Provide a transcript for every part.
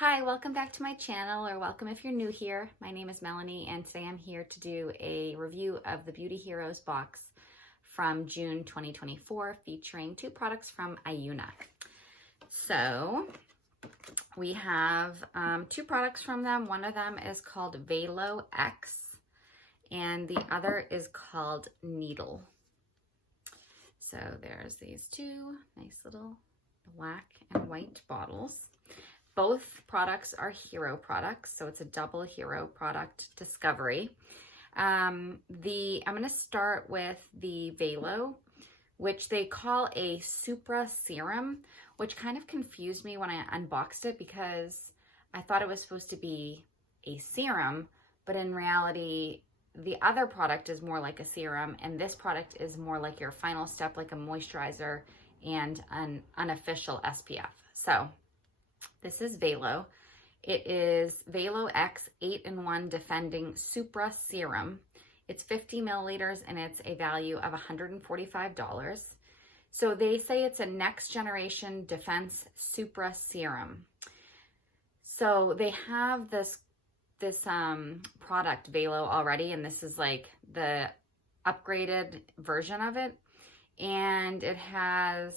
Hi, welcome back to my channel, or welcome if you're new here. My name is Melanie, and today I'm here to do a review of the Beauty Heroes box from June 2024, featuring two products from Ayuna. So we have two products from them. One of them is called Velo X, and the other is called Needle. So there's these two nice little black and white bottles. Both products are hero products, so it's a double hero product discovery. I'm going to start with the Velo, which they call a Supra Serum, which kind of confused me when I unboxed it because I thought it was supposed to be a serum, but in reality, the other product is more like a serum, and this product is more like your final step, like a moisturizer and an unofficial SPF. So this is Velo. It is Velo X 8-in-1 Defending Supra Serum. It's 50 milliliters and it's a value of $145. So they say it's a next generation defense Supra Serum. So they have this product Velo already, and this is like the upgraded version of it. And it has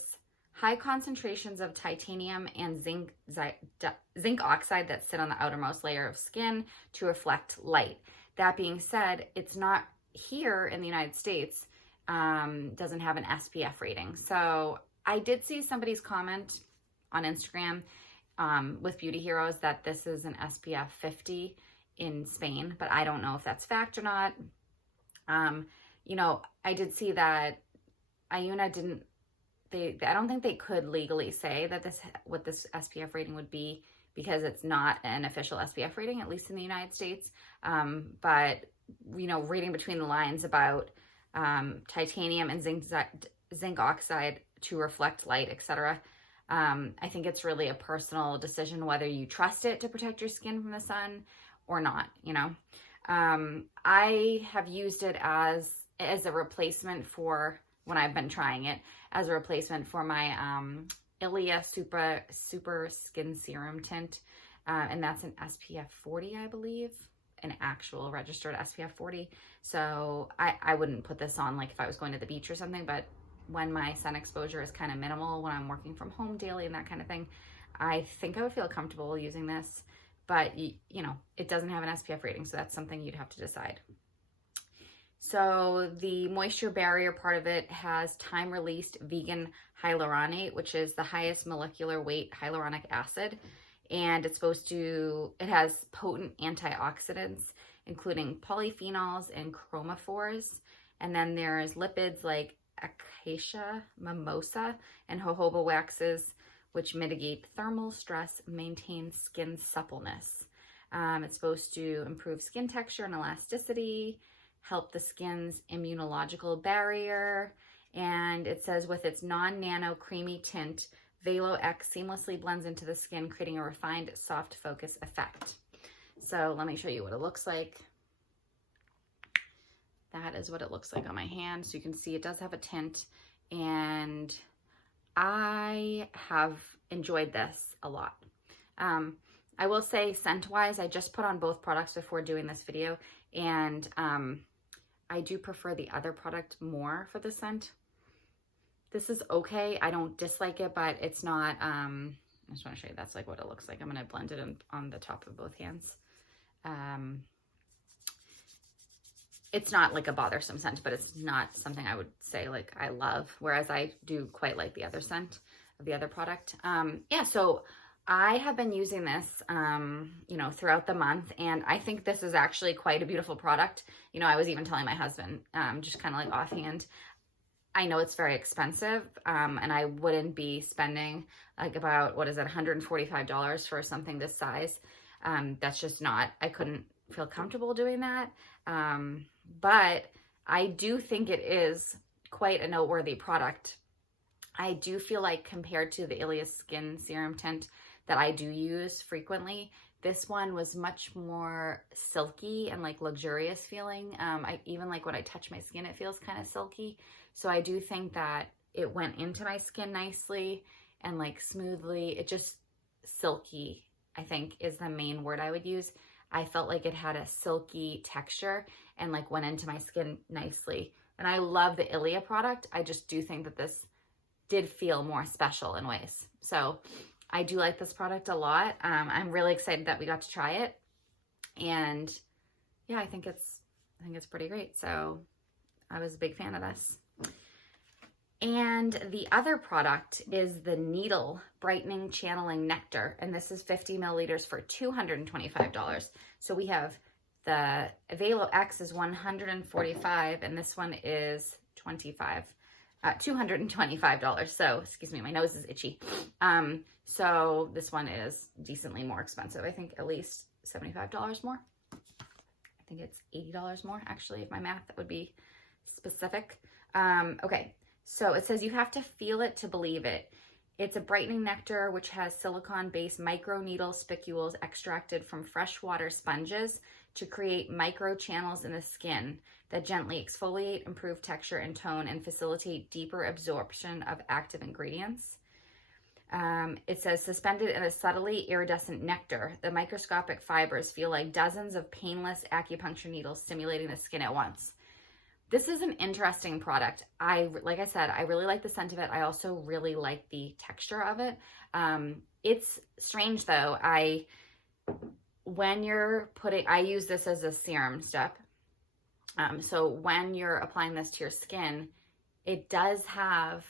high concentrations of titanium and zinc oxide that sit on the outermost layer of skin to reflect light. That being said, it's not here in the United States, doesn't have an SPF rating. So I did see somebody's comment on Instagram with Beauty Heroes that this is an SPF 50 in Spain, but I don't know if that's fact or not. You know, I did see that Ayuna didn't, I don't think they could legally say that what this SPF rating would be, because it's not an official SPF rating, at least in the United States. But, you know, reading between the lines about titanium and zinc oxide to reflect light, etc., I think it's really a personal decision whether you trust it to protect your skin from the sun or not, you know. I have used it as a replacement for, when I've been trying it, as a replacement for my Ilia Super Skin Serum Tint. And that's an SPF 40, I believe, an actual registered SPF 40. So I wouldn't put this on like if I was going to the beach or something, but when my sun exposure is kind of minimal, when I'm working from home daily and that kind of thing, I think I would feel comfortable using this. But, you know, it doesn't have an SPF rating, so that's something you'd have to decide. So the moisture barrier part of it has time-released vegan hyaluronate, which is the highest molecular weight hyaluronic acid. And it has potent antioxidants, including polyphenols and chromophores. And then there's lipids like acacia, mimosa, and jojoba waxes, which mitigate thermal stress, maintain skin suppleness. It's supposed to improve skin texture and elasticity, help the skin's immunological barrier, and it says with its non-nano creamy tint, Velo X seamlessly blends into the skin, creating a refined soft focus effect. So let me show you what it looks like. That is what it looks like on my hand. So you can see it does have a tint, and I have enjoyed this a lot. I will say scent-wise, I just put on both products before doing this video, and I do prefer the other product more for the scent. This is okay. I don't dislike it, but it's not, I just want to show you, that's like what it looks like. I'm going to blend it on the top of both hands. It's not like a bothersome scent, but it's not something I would say like I love, whereas I do quite like the other scent of the other product. Yeah, so I have been using this, you know, throughout the month, and I think this is actually quite a beautiful product. You know, I was even telling my husband, just kind of like offhand, I know it's very expensive, and I wouldn't be spending like about, what is it, $145 for something this size. That's just not, I couldn't feel comfortable doing that. But I do think it is quite a noteworthy product. I do feel like compared to the Ilia Skin Serum Tint that I do use frequently, this one was much more silky and like luxurious feeling. I even like when I touch my skin, it feels kind of silky. So I do think that it went into my skin nicely and like smoothly. It just silky I think is the main word I would use. I felt like it had a silky texture and like went into my skin nicely. And I love the Ilia product. I just do think that this did feel more special in ways. So I do like this product a lot. I'm really excited that we got to try it. And yeah, I think it's pretty great. So I was a big fan of this. And the other product is the Needle Brightening Channeling Nectar. And this is 50 milliliters for $225. So we have the Velo X is $145 and this one is $225. So, excuse me, my nose is itchy. So this one is decently more expensive. I think at least $75 more. I think it's $80 more, actually, if my math would be specific. Okay. So it says you have to feel it to believe it. It's a brightening nectar which has silicone-based microneedle spicules extracted from freshwater sponges to create micro channels in the skin that gently exfoliate, improve texture and tone, and facilitate deeper absorption of active ingredients. It says suspended in a subtly iridescent nectar, the microscopic fibers feel like dozens of painless acupuncture needles stimulating the skin at once. This is an interesting product. Like I said, I really like the scent of it. I also really like the texture of it. It's strange though. I use this as a serum step. So when you're applying this to your skin, it does have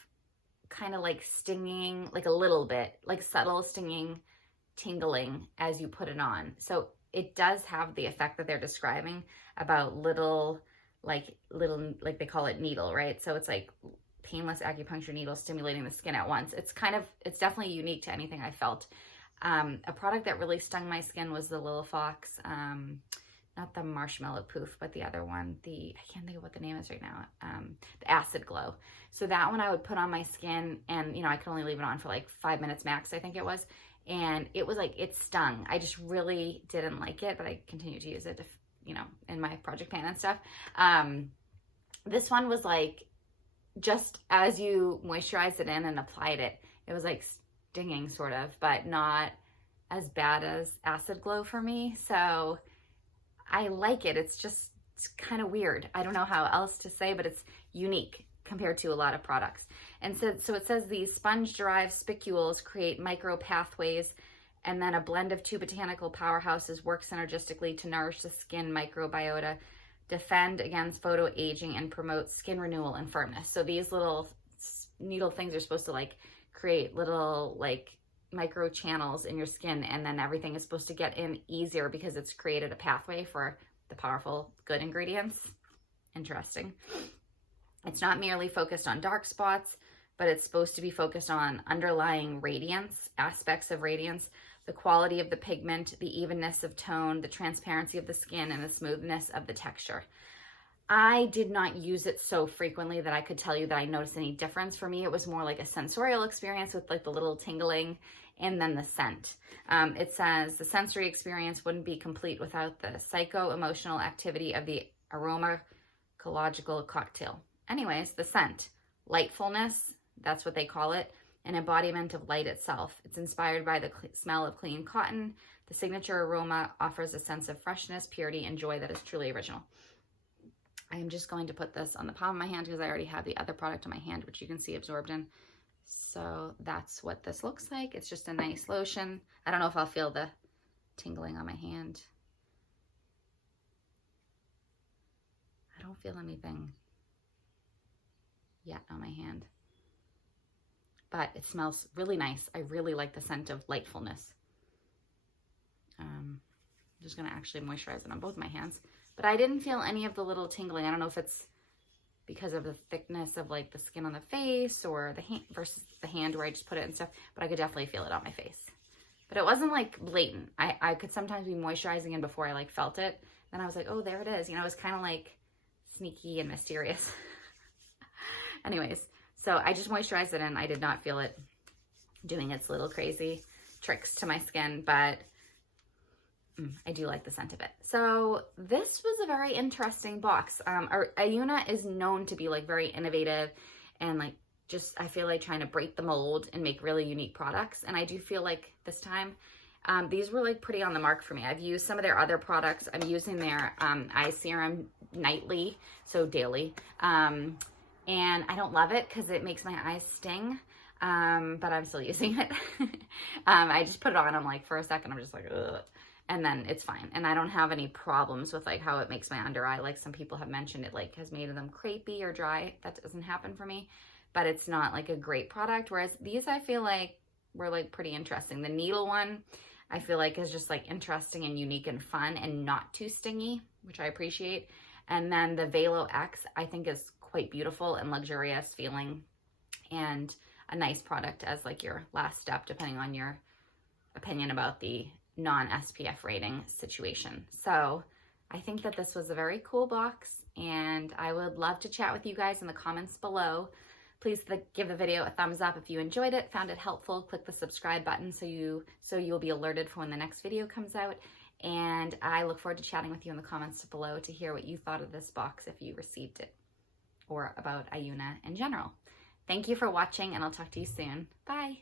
kind of like stinging, like a little bit, like subtle stinging, tingling as you put it on. So it does have the effect that they're describing about little, like they call it needle, right? So it's like painless acupuncture needles stimulating the skin at once. It's definitely unique to anything I felt. A product that really stung my skin was the Lil Fox, not the marshmallow poof, but the other one, I can't think of what the name is right now, the Acid Glow. So that one I would put on my skin and, I could only leave it on for like 5 minutes max, I think it was. And it was like, it stung. I just really didn't like it, but I continued to use it, in my project pan and stuff. This one was like, just as you moisturized it in and applied it, it was like stinging sort of, but not as bad as Acid Glow for me. So I like it. It's kind of weird. I don't know how else to say, but it's unique compared to a lot of products. And so it says these sponge-derived spicules create micro pathways, and then a blend of two botanical powerhouses work synergistically to nourish the skin microbiota, defend against photoaging, and promote skin renewal and firmness. So these little needle things are supposed to like create little like micro channels in your skin, and then everything is supposed to get in easier because it's created a pathway for the powerful good ingredients. Interesting. It's not merely focused on dark spots, but it's supposed to be focused on underlying radiance, aspects of radiance, the quality of the pigment, the evenness of tone, the transparency of the skin, and the smoothness of the texture. I did not use it so frequently that I could tell you that I noticed any difference. For me, it was more like a sensorial experience with like the little tingling and then the scent. It says the sensory experience wouldn't be complete without the psycho-emotional activity of the aromatological cocktail. Anyways, the scent, lightfulness, that's what they call it, an embodiment of light itself. It's inspired by the smell of clean cotton. The signature aroma offers a sense of freshness, purity, and joy that is truly original. I am just going to put this on the palm of my hand because I already have the other product on my hand, which you can see absorbed in. So that's what this looks like. It's just a nice lotion. I don't know if I'll feel the tingling on my hand. I don't feel anything yet on my hand. But it smells really nice. I really like the scent of lightfulness. I'm just going to actually moisturize it on both my hands. But I didn't feel any of the little tingling. I don't know if it's because of the thickness of like the skin on the face or the hand versus the hand where I just put it and stuff. But I could definitely feel it on my face. But it wasn't like blatant. I could sometimes be moisturizing in before I like felt it. Then I was like, oh, there it is. It was kind of like sneaky and mysterious. Anyways. So I just moisturized it and I did not feel it doing its little crazy tricks to my skin, but I do like the scent of it. So this was a very interesting box. Ayuna is known to be like very innovative and like just, I feel like trying to break the mold and make really unique products. And I do feel like this time These were like pretty on the mark for me. I've used some of their other products. I'm using their eye serum nightly, so daily. And I don't love it because it makes my eyes sting. But I'm still using it. I just put it on, I'm like, for a second, I'm just like, ugh. And then it's fine. And I don't have any problems with like how it makes my under eye. Like some people have mentioned it like has made them crepey or dry. That doesn't happen for me, but it's not like a great product. Whereas these, I feel like were like pretty interesting. The needle one, I feel like is just like interesting and unique and fun and not too stingy, which I appreciate. And then the Velo X, I think is quite beautiful and luxurious feeling and a nice product as like your last step, depending on your opinion about the non-SPF rating situation. So I think that this was a very cool box, and I would love to chat with you guys in the comments below. Please give the video a thumbs up if you enjoyed it, found it helpful. Click the subscribe button so you'll be alerted for when the next video comes out. And I look forward to chatting with you in the comments below to hear what you thought of this box if you received it, or about Ayuna in general. Thank you for watching, and I'll talk to you soon. Bye.